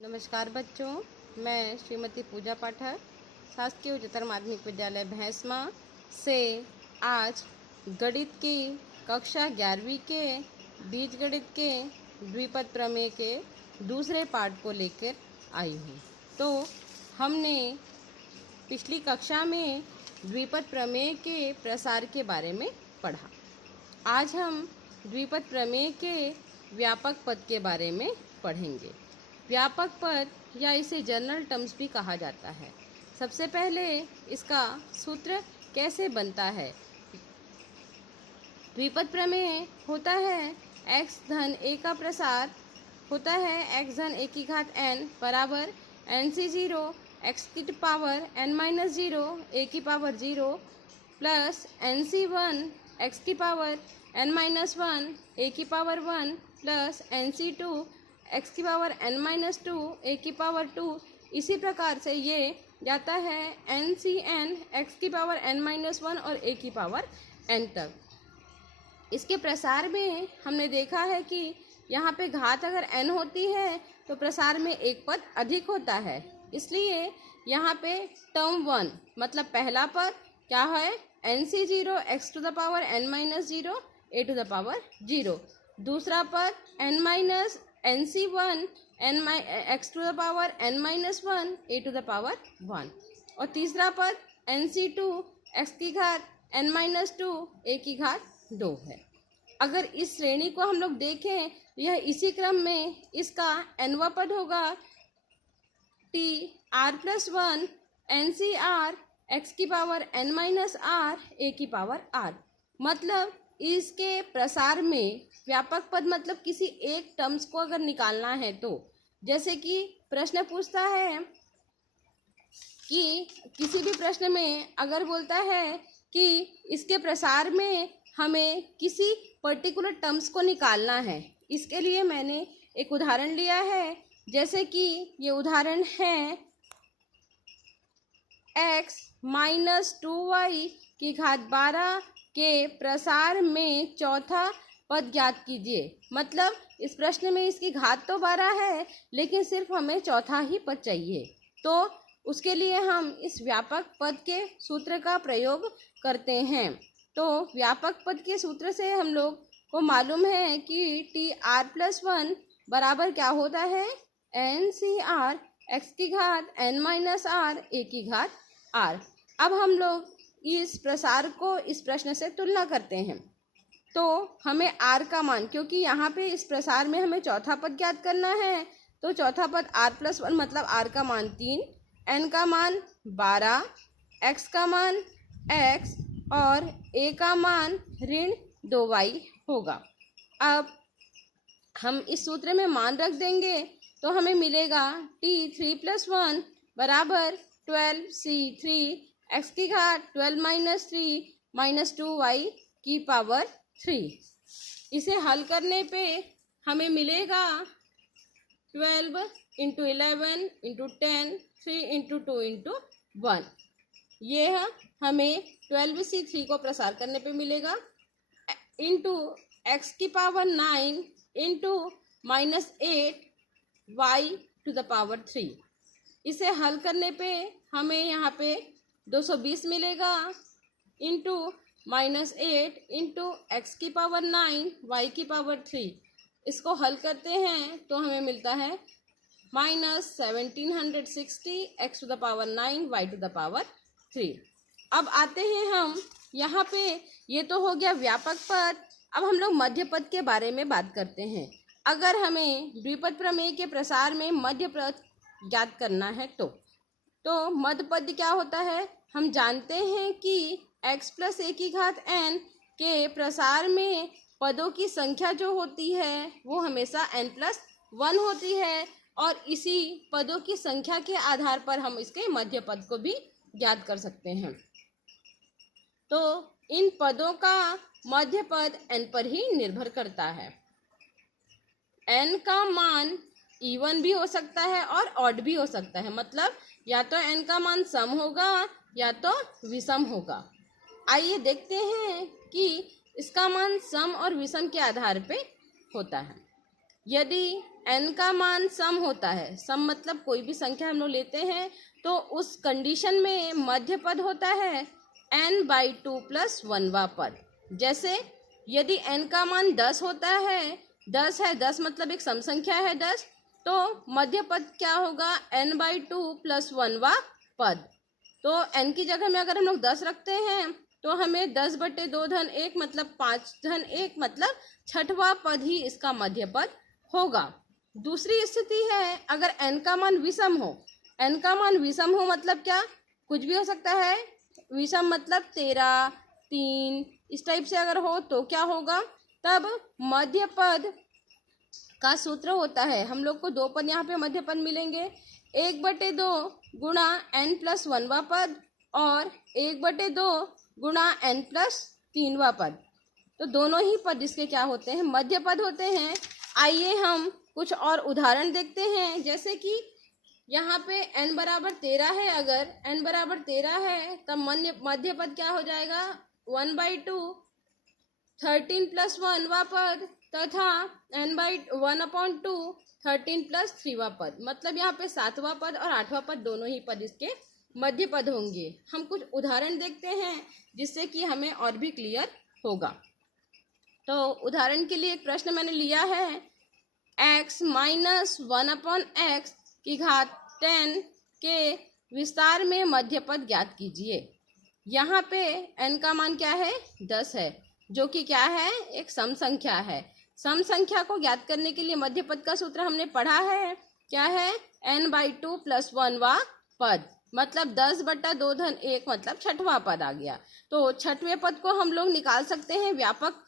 नमस्कार बच्चों, मैं श्रीमती पूजा पाठक शासकीय उच्चतर माध्यमिक विद्यालय भैंसमा से आज गणित की कक्षा 11वीं के बीजगणित के द्विपद प्रमेय के दूसरे पाठ को लेकर आई हूँ। तो हमने पिछली कक्षा में द्विपद प्रमेय के प्रसार के बारे में पढ़ा। आज हम द्विपद प्रमेय के व्यापक पद के बारे में पढ़ेंगे। व्यापक पद या इसे जनरल टर्म्स भी कहा जाता है। सबसे पहले इसका सूत्र कैसे बनता है। द्विपद प्रमेय होता है x धन a का प्रसार होता है x धन a की घात n बराबर nc0 x की पावर n माइनस 0 a की पावर 0 प्लस nc1 x की पावर n माइनस 1 a की पावर 1 प्लस nc2 x की पावर n माइनस 2 a की पावर 2। इसी प्रकार से ये जाता है ncn x की पावर n माइनस 1 और a की पावर n तक। इसके प्रसार में हमने देखा है कि यहाँ पे घात अगर n होती है तो प्रसार में एक पद अधिक होता है, इसलिए यहाँ पे टर्म 1 मतलब पहला पद क्या है nc0 x to the power n minus 0 a to the power 0। दूसरा पद n minus nc1 x to the power n minus 1 a to the power 1 और तीसरा पद nc2 x की घात n माइनस 2 a की घात 2 है। अगर इस श्रेणी को हम लोग देखें, यह इसी क्रम में इसका nवा पद होगा t r plus 1 ncr x की power n minus r a की पावर r। मतलब इसके प्रसार में व्यापक पद मतलब किसी एक टर्म्स को अगर निकालना है तो, जैसे कि प्रश्न पूछता है कि किसी भी प्रश्न में अगर बोलता है कि इसके प्रसार में हमें किसी पर्टिकुलर टर्म्स को निकालना है, इसके लिए मैंने एक उदाहरण लिया है। जैसे कि ये उदाहरण है x माइनस 2y की घात 12 के प्रसार में चौथा पद ज्ञात कीजिए। मतलब इस प्रश्न में इसकी घात तो 12 है, लेकिन सिर्फ हमें चौथा ही पद चाहिए, तो उसके लिए हम इस व्यापक पद के सूत्र का प्रयोग करते हैं। तो व्यापक पद के सूत्र से हम लोग को मालूम है कि टी आर प्लस 1 बराबर क्या होता है एन सी आर एक्स की घात एन माइनस आर ए की घात आर। अब हम लोग इस प्रसार को इस प्रश्न से तुलना करते हैं, तो हमें r का मान, क्योंकि यहाँ पे इस प्रसार में हमें चौथा पद ज्ञात करना है, तो चौथा पद r प्लस 1 मतलब r का मान 3, n का मान 12, x का मान x और a का मान ऋण 2y होगा। अब हम इस सूत्र में मान रख देंगे तो हमें मिलेगा t 3 प्लस 1 बराबर 12c3 x की घात 12 माइनस 3 माइनस 2y की पावर 3। इसे हल करने पे हमें मिलेगा 12 इंटू 11 इंटू 10 3 इंटू 2 इंटू 1। यह हमें 12c3 को प्रसार करने पे मिलेगा इंटू x की power 9 into minus 8 y to the power 3। इसे हल करने पे हमें यहाँ पे 220 मिलेगा इंटू माइनस 8 इंटू एक्स की पावर 9 वाई की पावर 3। इसको हल करते हैं तो हमें मिलता है minus 1760 x to the power 9 y to the power 3। अब आते हैं हम यहाँ पे, ये तो हो गया व्यापक पद। अब हम लोग मध्य पद के बारे में बात करते हैं। अगर हमें द्विपद प्रमेय के प्रसार में मध्य पद ज्ञात करना है तो मध्य पद क्या होता है। हम जानते हैं कि x प्लस a की घात n के प्रसार में पदों की संख्या जो होती है वो हमेशा n प्लस 1 होती है, और इसी पदों की संख्या के आधार पर हम इसके मध्य पद को भी ज्ञात कर सकते हैं। तो इन पदों का मध्य पद n पर ही निर्भर करता है। n का मान इवन भी हो सकता है और ऑड भी हो सकता है, मतलब या तो n का मान सम होगा या तो विषम होगा। आइए देखते हैं कि इसका मान सम और विषम के आधार पे होता है। यदि n का मान सम होता है, सम मतलब कोई भी संख्या हम लोग लेते हैं तो उस कंडीशन में मध्य पद होता है n/2 + 1वां पद। जैसे यदि n का मान 10 होता है, 10 है, 10 मतलब एक सम संख्या है 10, तो मध्य पद क्या होगा n/2 + 1वां पद। तो n की जगह में अगर हम लोग 10 रखते हैं तो हमें 10/2 धन 1 मतलब 5 धन 1 मतलब छठवां पद ही इसका मध्य पद होगा। दूसरी स्थिति है अगर n का मान विषम हो, n का मान विषम हो मतलब क्या, कुछ भी हो सकता है, विषम मतलब 13, 3 इस टाइप से अगर हो तो क्या होगा, तब मध्य पद का सूत्र होता है, हम लोग को दो पद यहाँ पे मध्य पद मिलेंगे, 1/2 गुणा n + 1वां पद और 1/2 गुणा n + 3वां पद। तो दोनों ही पद इसके क्या होते हैं, मध्य पद होते हैं। आइए हम कुछ और उदाहरण देखते हैं। जैसे कि यहाँ पे n बराबर 13 है, अगर n बराबर 13 है तब मध्य पद क्या हो जाएगा 1/2 13 + 1वां पद तथा n/1/2 13 + 3वां पद। मतलब यहाँ पे 7वां पद और 8वां पद दोनों ही पद इसके मध्य पद होंगे। हम कुछ उदाहरण देखते हैं जिससे कि हमें और भी क्लियर होगा। तो उदाहरण के लिए एक प्रश्न मैंने लिया है, x - 1/x की घात 10 के विस्तार में मध्य पद ज्ञात कीजिए। यहाँ पे n का मान क्या है 10 है, जो कि क्या है एक सम संख्या है। सम संख्या को ज्ञात करने के लिए मध्य पद का सूत्र हमने पढ़ा है, क्या है n/2 + 1वां पद, मतलब 10/2 धन 1 मतलब छठवां पद आ गया। तो छठवें पद को हम लोग निकाल सकते हैं व्यापक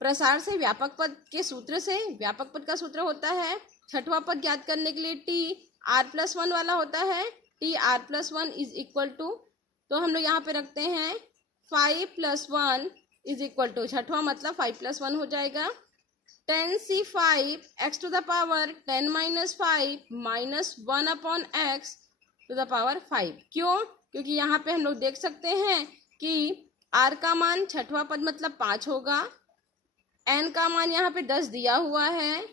प्रसार से, व्यापक पद के सूत्र से। व्यापक पद का सूत्र होता है, छठवां पद ज्ञात करने के लिए t(r+1) वाला होता है, t(r+1) = तो हम लोग यहाँ पे रखते हैं 5 + 1 = छठवां मतलब 5 + 1 हो जाएगा 10c5 x⁻10 - 5 - 1/x⁵ क्यों, क्योंकि यहाँ पे हम लोग देख सकते हैं कि r का मान छठवां पद मतलब 5 होगा, n का मान यहाँ पे 10 दिया हुआ है,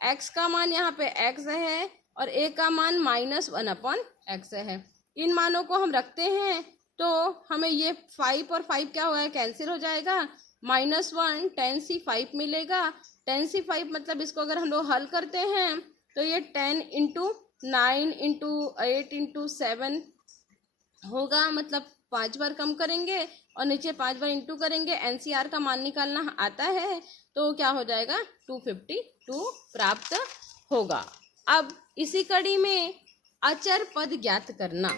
x का मान यहाँ पे x है और a का मान -1/x है। इन मानों को हम रखते हैं तो हमें ये 5 और 5 क्या होगा कैंसिल हो जाएगा, -1 10c5 मिलेगा। 10c5 मतलब इसको अगर हम लोग हल करते हैं तो ये 10 × 9 × 8 × 7 होगा, मतलब 5 बार कम करेंगे और नीचे 5 बार इंटू करेंगे। NCR का मान निकालना आता है तो क्या हो जाएगा 252 प्राप्त होगा। अब इसी कड़ी में अचर पद ज्ञात करना,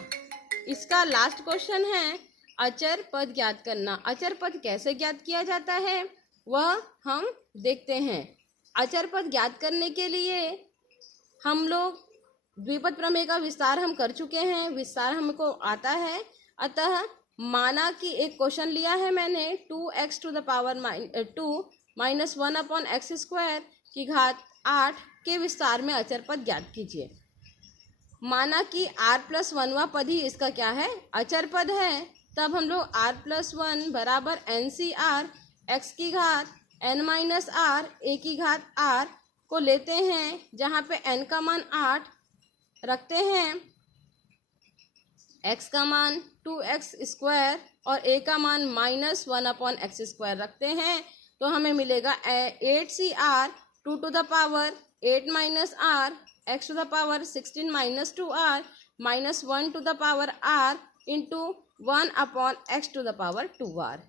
इसका लास्ट क्वेश्चन है अचर पद ज्ञात करना। अचर पद कैसे ज्ञात किया जाता है वह हम देखते हैं। अचर पद ज्ञात करने के लिए हम लोग द्विपद प्रमेय का विस्तार हम कर चुके हैं, विस्तार हमको आता है। अतः माना कि एक क्वेश्चन लिया है मैंने 2x⁻2 - 1/x² की घात 8 के विस्तार में अचर पद ज्ञात कीजिए। माना कि r+1वां पद ही इसका क्या है अचर पद है, तब हम लोग r+1 = NCR x की घात n - r a की घात r को लेते हैं, जहाँ पे n का मान 8 रखते हैं, x का मान 2x² और a का मान -1/x² रखते हैं, तो हमें मिलेगा 8CR 2⁸ 8 - r x⁻16 - 2r -1⁻r × 1/x⁻2r।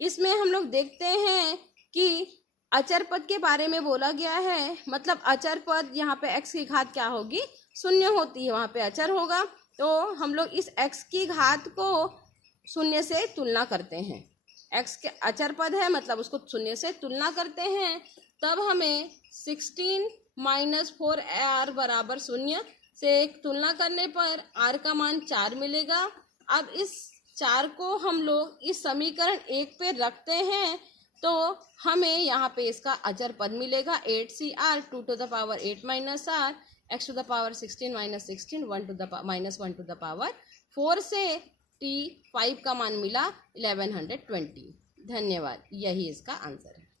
इसमें हम लोग देखते हैं कि अचर पद के बारे में बोला गया है, मतलब अचर पद यहाँ पे x की घात क्या होगी 0 होती है, वहाँ पे अचर होगा। तो हम लोग इस x की घात को 0 से तुलना करते हैं, x के अचर पद है मतलब उसको 0 से तुलना करते हैं, तब हमें 16 - 4r = 0 से तुलना करने पर r का मान 4 मिलेगा। अब इस 4 को हम लोग इस समीकरण 1 पे रखते हैं तो हमें यहाँ पे इसका अचर पद मिलेगा 8CR 2⁸ 8 - r x⁻16 - 16 1⁻4 से t5 का मान मिला 1120। धन्यवाद, यही इसका आंसर है।